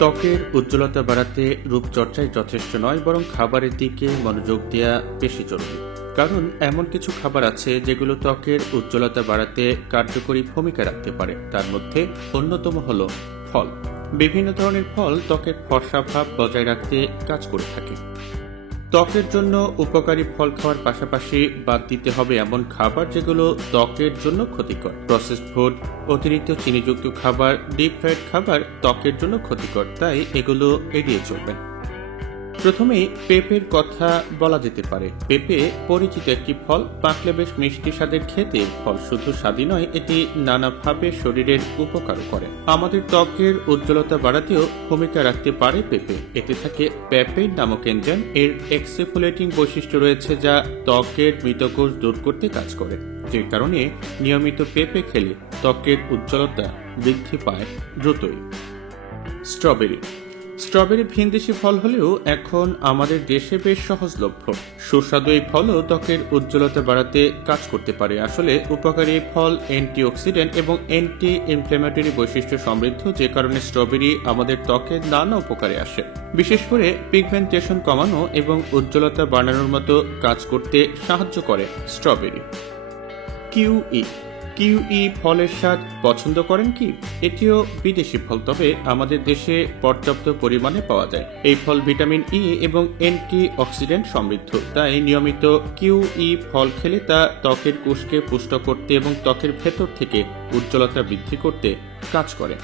ত্বকের উজ্জ্বলতা বাড়াতে রূপচর্চায় যথেষ্ট নয়, বরং খাবারের দিকে মনোযোগ দেওয়া বেশি জরুরি। কারণ এমন কিছু খাবার আছে যেগুলো ত্বকের উজ্জ্বলতা বাড়াতে কার্যকরী ভূমিকা রাখতে পারে। তার মধ্যে অন্যতম হল ফল। বিভিন্ন ধরনের ফল ত্বকের ফর্সা ভাব বজায় রাখতে কাজ করে থাকে। ত্বকের জন্য উপকারী ফল খাওয়ার পাশাপাশি বাদ দিতে হবে এমন খাবার যেগুলো ত্বকের জন্য ক্ষতিকর। প্রসেসড ফুড, অতিরিক্ত চিনিযুক্ত খাবার, ডিপ ফ্রাইড খাবার ত্বকের জন্য ক্ষতিকর, তাই এগুলো এড়িয়ে চলবেন। প্রথমেই পেঁপের কথা বলা যেতে পারে। পেঁপে পরিচিত একটি ফল, পাকলে বেশ মিষ্টি স্বাদের খেতে। ফল শুধু স্বাদই নয়, এটি নানাভাবে শরীরের উপকারও করে। আমাদের ত্বকের উজ্জ্বলতা বাড়াতেও ভূমিকা রাখতে পারে পেঁপে। এতে থাকে প্যাপেইন নামক এনজাইম। এর এক্সফোলিয়েটিং বৈশিষ্ট্য রয়েছে যা ত্বকের মৃতকোষ দূর করতে কাজ করে, যে কারণে নিয়মিত পেঁপে খেলে ত্বকের উজ্জ্বলতা বৃদ্ধি পায় দ্রুতই। স্ট্রবেরি ভিনদেশি ফল হলেও এখন আমাদের দেশে বেশ সহজলভ্য। সুস্বাদু এই ফলও ত্বকের উজ্জ্বলতা বাড়াতে কাজ করতে পারে। আসলে উপকারী এই ফল অ্যান্টিঅক্সিডেন্ট এবং অ্যান্টি ইনফ্ল্যামেটরি বৈশিষ্ট্য সমৃদ্ধ, যে কারণে স্ট্রবেরি আমাদের ত্বকের নানা উপকারে আসে। বিশেষ করে পিগমেন্টেশন কমানো এবং উজ্জ্বলতা বাড়ানোর মতো কাজ করতে সাহায্য করে স্ট্রবেরি। কিউই ফলের স্বাদ পছন্দ করেন কি? এটিও বিদেশি ফল, তবে আমাদের দেশে পর্যাপ্ত পরিমাণে পাওয়া যায়। এই ফল ভিটামিন ই এবং অ্যান্টি অক্সিডেন্ট সমৃদ্ধ, তাই নিয়মিত কিউই ফল খেলে তা ত্বকের কোষকে পুষ্ট করতে এবং ত্বকের ভেতর থেকে উজ্জ্বলতা বৃদ্ধি করতে কাজ করে।